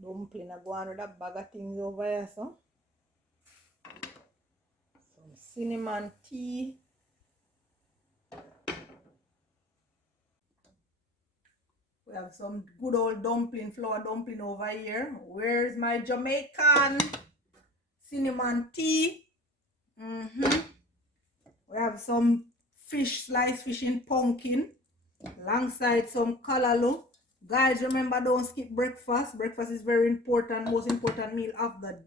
Dumpling, I go on with a bag of things over here, so. Some cinnamon tea. We have some good old dumpling, flour dumpling over here. Where's my Jamaican cinnamon tea? We have some fish, sliced fish in pumpkin, alongside some callaloo. Guys, remember, don't skip breakfast. Breakfast is very important, most important meal of the